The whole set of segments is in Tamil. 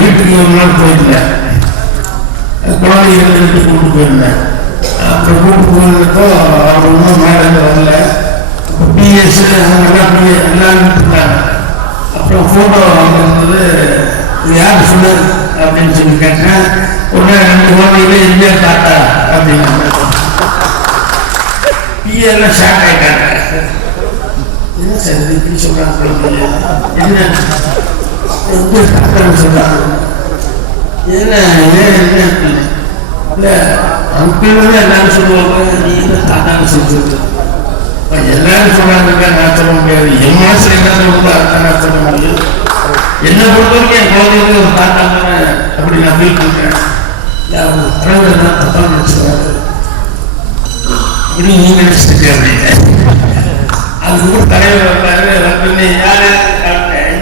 வீட்டுக்கு ஒரு நாள் போயிருந்தேன். குழந்தைகள் வீட்டுக்கு கூட்டு போயிருந்தேன். அப்புறம் கூட்டு போயிருந்தப்போ அவர் ஒன்றும் மேலே வரல. பிஎஸ் அவங்கெல்லாம் இருந்தாங்க அப்புறம் ஃபோட்டோ வாங்கிருந்தது இது யார் சொன்னார் அப்படின்னு சொல்லி கேட்டேன். உடனே ரெண்டு குழந்தைகளே இந்தியா தாத்தா அப்படின்னு பிஎல்லாம் ஷாக் ஆயிட்டாங்க. என்ன சார் இப்படி சொல்றாங்க என்ன? எங்க தாத்தான்னு சொல்றாங்க என்ன ஏன் எல்லாரும் சொல்லுவாங்க நீ என்ன தாத்தான்னு எல்லாரும் சொல்றாங்க நான் சொல்ல முடியாது என் மனசு என்ன சொல்லுதோ அதான் சொல்ல முடியும் என்னை பொறுத்த என் குழந்தைங்க ஒரு அப்படி நான் ஃபீல் பண்ணுறேன் அவங்க தலைவர் தான் அப்படின்னு தலைவர் வந்தாரு யாரு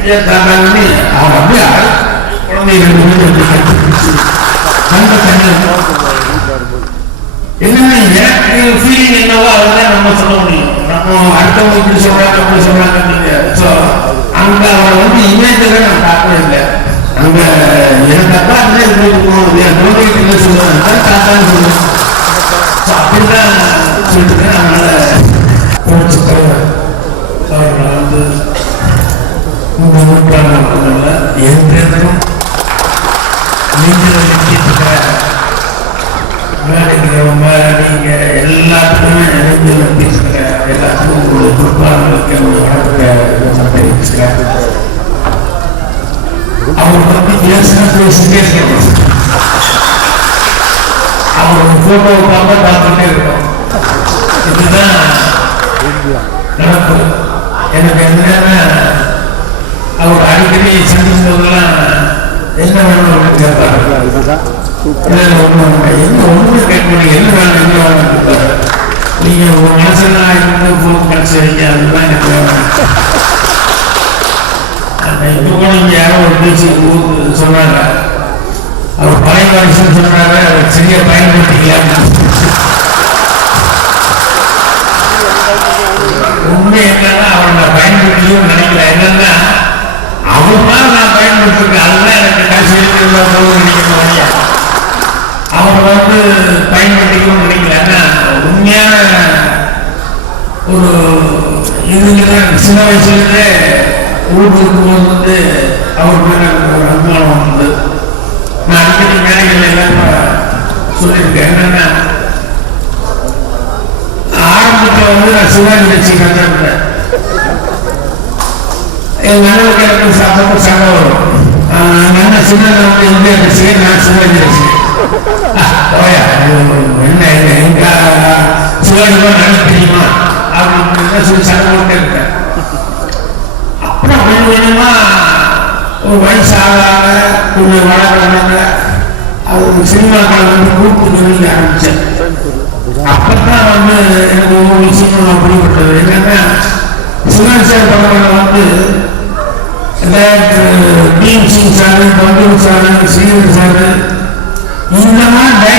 தாத்தாங்கன்னு அவன் அப்படியே அந்த தண்ணி என்னன்னா எனக்கு ஃபீலிங் என்னவோ அதுதான் நம்ம சொல்ல முடியும் நம்ம அடுத்தவங்க இப்படி சொல்றாங்க அப்படி சொல்றாங்க அங்க அவரை வந்து இமேஜில் நான் பார்க்கவே இல்லை அங்க எல்லாத்துக்குமே இணைந்து வந்திருக்கிற எல்லாத்துக்கும் உங்களுக்கு குடும்பங்களுக்கு வணக்கத்தை தெரிவிச்சுக்கிறேன் அவங்க பத்தி பேசினா பேசிட்டே இருக்கணும் அவங்க போட்டோ பார்க்க பார்த்துட்டே இருக்கணும் இதுதான் நடப்பு எனக்கு என்னன்னா அவர் அடிக்கடி சந்திக்கும் என்ன வேணும் கேட்பாரு எந்த ஒண்ணும் இல்லை. என்ன நீங்க உங்க மனசுல இருந்து போன் கிடைச்சி வைங்க அதுதான் எனக்கு வேணும் கூட இங்க யாரோ ஒரு பேச்சு சொன்னாங்க அவர் பழைய வருஷம் சொன்னாங்க அவர் சரியா பயன்படுத்திக்கலாம் உண்மை என்னன்னா அவர் நான் பயன்படுத்தியும் நினைக்கல என்னன்னா அவர் தான் நான் பயன்படுத்திருக்கேன் அதுதான் எனக்கு கடைசி நினைக்கிறேன் நினைக்கிற வந்து பயன்படுத்திக்கணும்னு நினைக்கிறாங்க உண்மையான ஒரு இதுல சின்ன வயசுலேருந்தே ஊருக்கு இருக்கும்போது வந்து அவர் மேல ஒரு அபிமானம் வந்து. நான் அடிக்கடி மேடைகள் எல்லாம் சொல்லியிருக்கேன். என்னன்னா ஆரம்பத்தில் வந்து நான் சிவாஜி கட்சி கண்டிருந்தேன் என் நண்பர்களுக்கு எனக்கு சாப்பிட்டு சண்டை வரும். ஆஹ் அண்ணன் சின்ன வந்து இந்தியா கட்சி நான் சிவாஜி கட்சி. என்ன என்ன எங்க சிவாஜி தெரியுமா அப்படின்னு சொல்லி சண்டை அப்புறம் கொஞ்சம் கொஞ்சமா ஒரு வயசு ஆகாம கொஞ்சம் வளர்றாங்க அது சினிமாக்கள் வந்து கூப்பிட்டு கவனிக்க ஆரம்பிச்சேன் அப்பதான் வந்து எனக்கு ஒவ்வொரு விஷயமும் நான் பிடிபட்டது என்னன்னா சிவன் சார் படங்கள் வந்து Bhim Singh sir Panthulu sir sir இந்த மாதிரி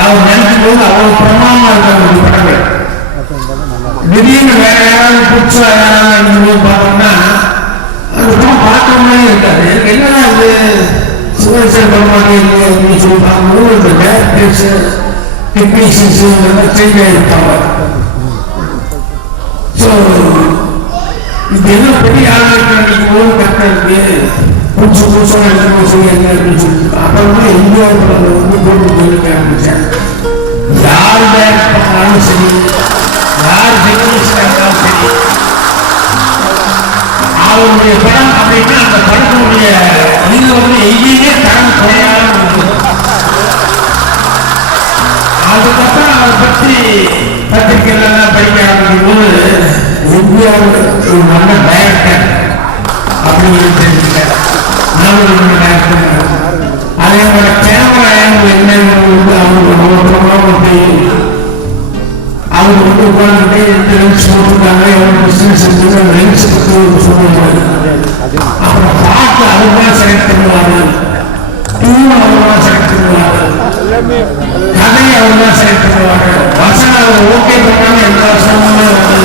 அவர் நினைக்கும் போது அவ்வளவு பிரமாதமா இருக்காங்க படங்கள் திடீர்னு வேற யாராவது புதுசா யாராவது பார்த்தோம்னா அந்த படம் பார்த்த மாதிரி இருக்காது என்னன்னா இது சிவன் படமாக இருக்கு அப்படின்னு சொல்லி பார்க்கும்போது இந்த டேரக்டர்ஸ் டெக்னீஷியன்ஸ் இதெல்லாம் சேஞ்ச் ஆகிருப்பாங்க ஸோ இது என்ன பெரிய ஆளுநர் நினைக்கும் போது கரெக்டாக இருக்கு. புதுசு புதுசாக என்ன அப்படின்னு சொல்லி அப்புறமா இந்தியாவில் வந்து போட்டு சொல்லிக்க ஆரம்பிச்சேன் யார் டேரக்ட் பண்ணாலும் சரி யார் டெக்னீஷியன் இருந்தாலும் சரி அவருடைய படம் அப்படின்னா அந்த படத்தினுடைய இது வந்து எங்கேயுமே தரம் குறையாம அதுக்கப்புறம் அதை பற்றி பத்திரிகைலாம் படிக்க ஆரம்பிக்கும் போது இந்தியாவில் ஒரு நல்ல டைரக்டர் அப்படின்னு தெரிஞ்சு நல்ல ஒரு டைரக்டர் அதே மாதிரி கேமரா ஆங்கிள் என்னன்னு அவருக்கு ஒவ்வொரு தெரியும் அவங்க வந்து உட்காந்துட்டு எந்த லென்ஸ் போட்டிருக்காங்க எவ்வளோ பிஸ்னஸ் இருக்குது அந்த லென்ஸ் பற்றி ஒரு சொல்லுவாங்க அப்புறம் பாட்டு அவங்க செலக்ட் பண்ணுவாங்க டியூன் அவங்க செலக்ட் பண்ணுவாங்க கதையை அவங்க தான் செலக்ட் பண்ணுவாங்க வசனம் அவர் ஓகே பண்ணாம எந்த வசனமுமே வந்து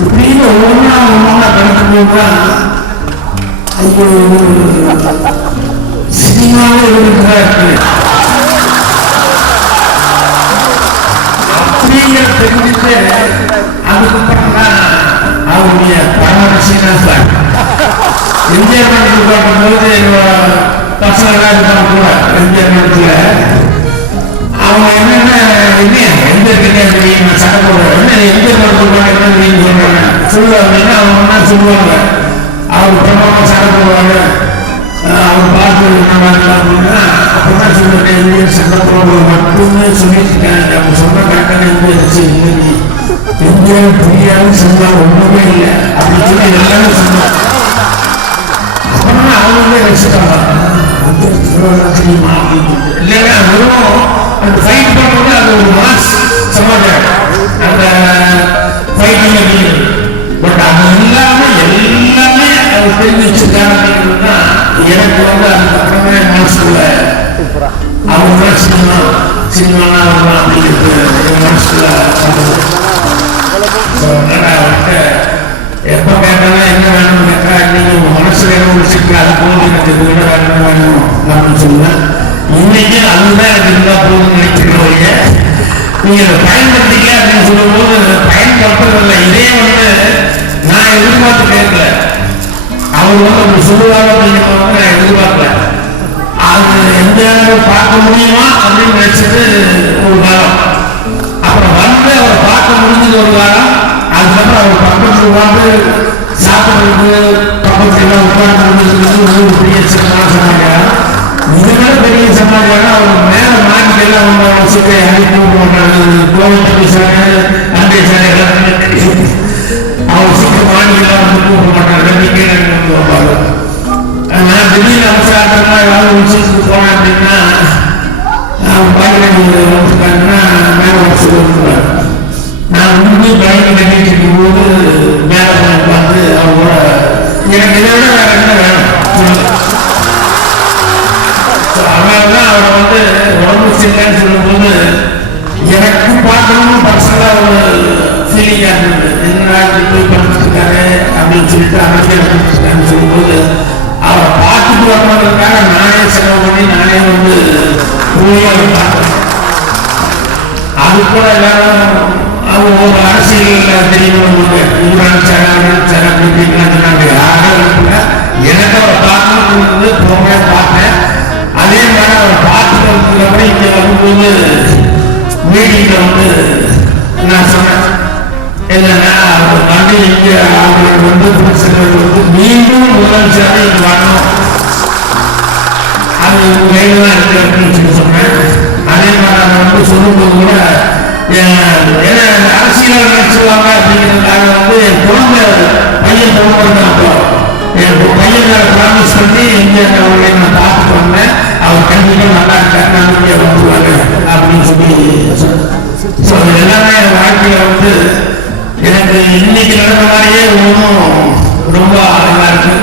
இப்படின்னு ஒவ்வொன்றா ஒவ்வொன்றா படிக்கும்போது தான் அது இருக்கிறார்கள் அப்படிங்கிற அதுக்கப்புறம் தான் அவருடைய பரமரசினா சார் எம்ஜிஆர் படத்துக்கு பார்க்கும்போது பசங்களாக இருக்காங்க கூட எம்ஜிஆர் அவங்க என்னென்ன என்ன எந்த கிட்ட சண்டை போடுறேன் என்ன எந்த என்ன அவங்க என்ன சொல்லுவாங்க அவர் பிரபலமா அவர் பார்த்து நல்லா இருக்கா அப்பதான் சொல்லுவேன். எம்ஜிஆர் சண்டை மட்டுமே சொல்லிட்டு அவங்க சொன்ன கரெக்டான எம்ஜிஆர் இன்னைக்கு எம்ஜிஆர் புரியாது சொன்னா ஒண்ணுமே இல்லை. அப்படின்னு சொல்லி எல்லாமே சொன்னாங்க. அப்புறமா அவங்களே ரசிப்பாங்க தெரியுமா இல்லைன்னா வெறும் அந்த ஃபைட் அது ஒரு மாஸ் சமாச்சாரம். அந்த ஃபைட்டிங் அப்படிங்கிறது பட் அது எல்லாமே அவர் தெரிஞ்சு வச்சிருக்காரு எனக்கு வந்து அதுக்கப்புறமே மனசுல அவங்க தான் சினிமா சினிமானா அவங்க அப்படிங்கிறது என் மனசுக்குள்ள எப்ப கேட்டாலும் என்ன வேணும் கேட்டா நீங்க உங்க மனசுல என்ன வச்சுட்டு அது போதும் எனக்கு இது வேணும் வேணும் அப்படின்னு சொல்லுவேன் இன்னைக்கு அதுதான் எனக்கு இருந்தா போதும் நினைக்கிறவங்க நீங்க அதை பயன்படுத்திக்க அப்படின்னு சொல்லும்போது பயன்படுத்துறதில்ல இதே வந்து நான் எதிர்பார்த்து கேட்கல. அவங்க வந்து சொல்லுவாங்க அப்படிங்கிறத எதிர்பார்க்கல. அது எந்த பார்க்க முடியுமா அப்படின்னு நினைச்சது ஒரு வாரம். அப்புறம் வந்து அவரை பார்க்க முடிஞ்சது ஒரு வாரம். அதுக்கப்புறம் அவர் பக்கத்தில் உட்காந்து சாப்பிட்றது பக்கத்துல எல்லாம் உட்கார்ந்து ஒரு பெரிய சமாச்சாரம் இதை பெரிய சமாச்சாரம் அவங்க மேல மாட்டிட்டு எல்லாம் வந்து சிக்கை அனுப்பி போடுறாங்க கோவில் பேசுறாங்க அண்டை சாலை அவங்க சிக்கை மாட்டிலாம் வந்து கூப்பிட மாட்டாங்க நீங்க வந்து வருவாங்க திடீர்னு அவசரமா ஏதாவது விஷயத்துக்கு போனேன் அப்படின்னா நான் பயணம் வந்துட்டாங்கன்னா மேலே சொல்லுவாங்க நான் வந்து பயணம் பண்ணிட்டு இருக்கும்போது மேலே பார்த்து அவங்க எனக்கு இதை விட வேற என்ன வேணும் சொல்லுங்க. So, அவரை வந்து உடம்பு சரியில்லைன்னு சொல்லும்போது எனக்கு பார்க்கணும்னு பர்சனலாக ஒரு ஃபீலிங்காக இருந்தது என்னடா அப்படின்னு சொல்லிட்டு அமைதியாக படுத்துருக்காருன்னு சொல்லும்போது அவரை பார்த்துட்டு வரணுன்றதுக்காக நானே செலவு பண்ணி நானே வந்து அது கூட எல்லாரும் அவங்க ஒரு அரசியல் தெரியும் மீண்டும் முதலமைச்சராக இங்கே வரணும் அது கையில் தான் இருக்கு அப்படின்னு சொல்லி சொன்னேன் அதே மாதிரி அதை வந்து சொல்லும்போது கூட என் ஏன்னா அரசியல் நினைச்சுவாங்க அப்படிங்கிறதுக்காக வந்து என் குழந்தை பையன் பிறந்திருந்தான் அப்போ என் பையனை ப்ராமிஸ் பண்ணி இங்கே அவர்களை நான் பார்த்துட்டு வந்தேன். அவர் கண்டிப்பாக நல்லா இருக்காரு நம்பிக்கையாக வந்துருவாங்க அப்படின்னு சொல்லி ஸோ எல்லாமே என் வாழ்க்கையில வந்து எனக்கு இன்னைக்கு நடந்த மாதிரியே ஒன்றும் ரொம்ப அழகா இருக்கு.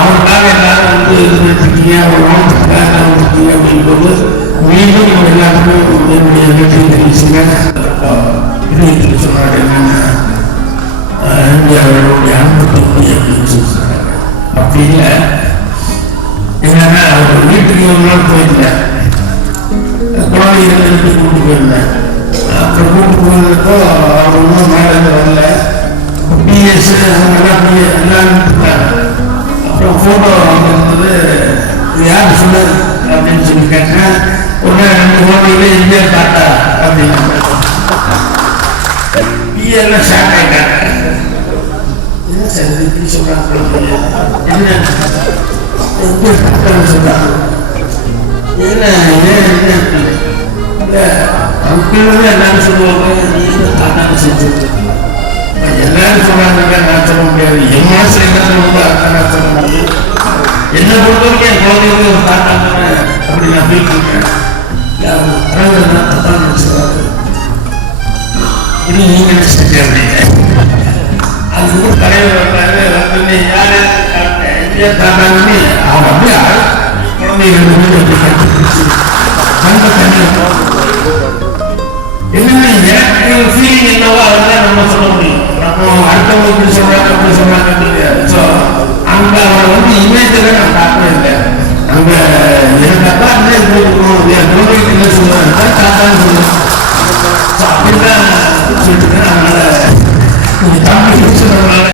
அவருக்காக எல்லாரும் வந்து இது பண்ணிருக்கீங்க அவர் வாழ்த்துக்காக அப்படிங்கும்போது மீண்டும் உங்க எல்லாருக்கும் என்னுடைய நன்றி தெரிவிச்சுங்க. இது சொன்னாங்க? அவருடைய அன்பு அப்படின்னு அப்படி இல்லை. என்னன்னா அவர் வீட்டுக்கு ஒரு நாள் போயிருந்தேன் குழந்தைகள் வீட்டுக்கு கூட்டு போயிருந்தேன் அப்புறம் கூட்டு போயிருந்தப்போ அவர் ஒன்றும் மேலே வரல. பிஎல்லாம் ஷாக் ஆயிட்டாங்க என்ன சார் இப்படி சொல்றாங்க? என்ன எங்க சொல்றாங்க என்ன என்ன இல்ல அங்கிள் எல்லாரும் சொல்லுவாங்க நீங்க தாத்தான்னு எல்லாரும் சொல்றாங்க நான் சொல்ல முடியாது என் என்ன நான் சொல்ல பொறுத்தவரைக்கும் என் குழந்தைகளுக்கு ஒரு தாத்தா அப்படி நான் ஃபீல் பண்றேன் கடவுள் இன்னும் இது நீங்க நினைச்சிட்டு அது வந்து தலைவர் வந்தாரு வந்து யாரு? அவன் அப்படியே குழந்தைகள் வந்து அப்படி தண்ணி. என்னன்னா எனக்கு ஃபீலிங் என்னவோ அதுதான் நம்ம சொல்ல முடியும்? நம்ம அடுத்தவங்க இப்படி சொல்றாங்க அப்படி சொல்றாங்க நான் பார்க்கவே இல்லை. அங்க எனக்கு அப்பா சொல்லுவாங்க தாத்தான்னு So, சொல்லிட்டு அதனால தம்பி